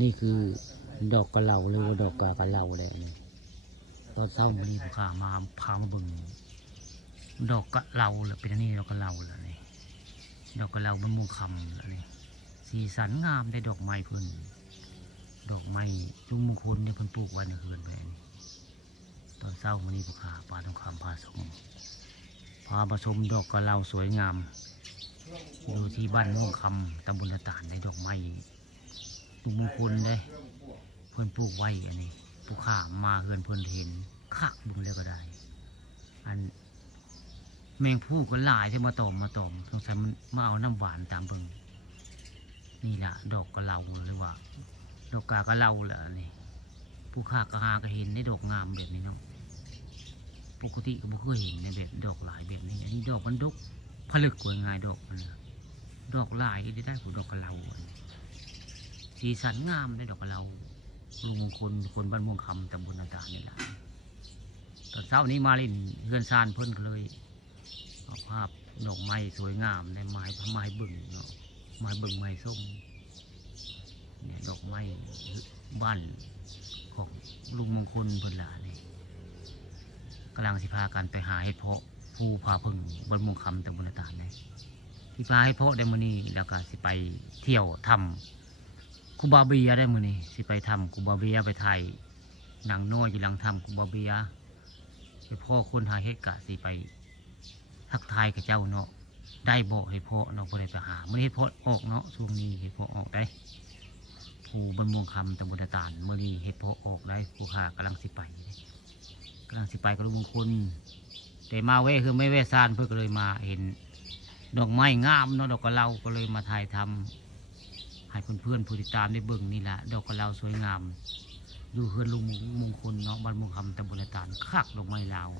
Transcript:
นี่คือดอกกระเหล่าหรือว่าดอกกะเหล่าแหละนี่ตอนเช้าวันนี้ผมพามาเบิ่งดอกกะเหล่าแหละเป็นอันนี้ดอกกะเหล่าแหละนี่ดอกกะเหล่ามันมูคำแหละนี่สีสันงามได้ดอกไม้เพิ่นดอกไม้ลุงมงคลเนี่ยเพิ่นปลูกไว้ในเฮือนแม่นี่ตอนเช้าวันนี้ผมพาปลาทองคำพาชมดอกกะเหล่าสวยงามอยู่ที่บ้านม่วงคำตำบลตะตานในดอกไม้ลุงมงคลได้เพิ่นปลูกไว้อันนี้ผู้ข้ามาเฮือนเพิ่นเห็นคักบึงแล้วก็ได้อันแมงผู้ก็หลายที่มาตอมสงสัยมันมาเอาน้ำหวานตามเบิ่งนี่แหละดอกกะเหล่าหรือว่าดอกกะเหล่าแหละนี่ผู้ข้ากะหาก็เห็นในดอกงามแบบนี้เนาะปกติก็ไม่เคยเห็นในแบบดอกหลายแบบนี้อันนี้ดอกมันดกผลึกกว่าง่ายดอกมันดอกหลายที่ได้ผู้ดอกกะเหล่าสีสันงามในดอกกะเหล่าลุงมงคลคนบ้านม่วงคำตำบลต่างๆนี่แหละตอนเช้านี้มาเล่นเฮือนซานเพิ่นก็เลยเอาภาพดอกไม้สวยงามในไม้บึ่งเนาะไม้บึ่งไม้ส้มเนี่ยดอกไม้บ้านของลุงมงคลเพิ่นล่ะนี่กำลังสิพากันไปหาเห็ดเพาะภูผาพึ่งบ้านม่วงคำตำบลต่างๆนี่ที่พาเห็ดเพาะได้มื้อนี้แล้วก็สิไปเที่ยวทำคูบาเบียได้มื้อนี้สิไปทำคูบาเบียไปถ่ายหนังน้อยอยู่หลังทำคูบาเบียไปพ่อคนหาเห็ดกะสิไปทักทายกับเจ้าเนาะได้บ่เห็ดเพาะเนาะบ่ได้ไปหามื้อเห็ดเพาะออกเนาะช่วงนี้เห็ดเพาะออกได้ภูบ้านม่วงคำตำบลตะตานมื้อนี้เห็ดเพาะออกได้ผู้ค้ากำลังสิไปกับลุงมงคลแต่มาแวะคือไม่แวะซานเพื่อก็เลยมาเห็นดอกไม้งามเนาะดอกกระเหล่าก็เลยมาถ่ายทำให้เพื่อนๆผู้ติดตามได้เบิ่งนี่แหละดอกกระเหล่าสวยงามอยู่เฮือนลุงมงคลเนาะบ้านม่วงคำตำบลตะตานคักดอกไม้ลาว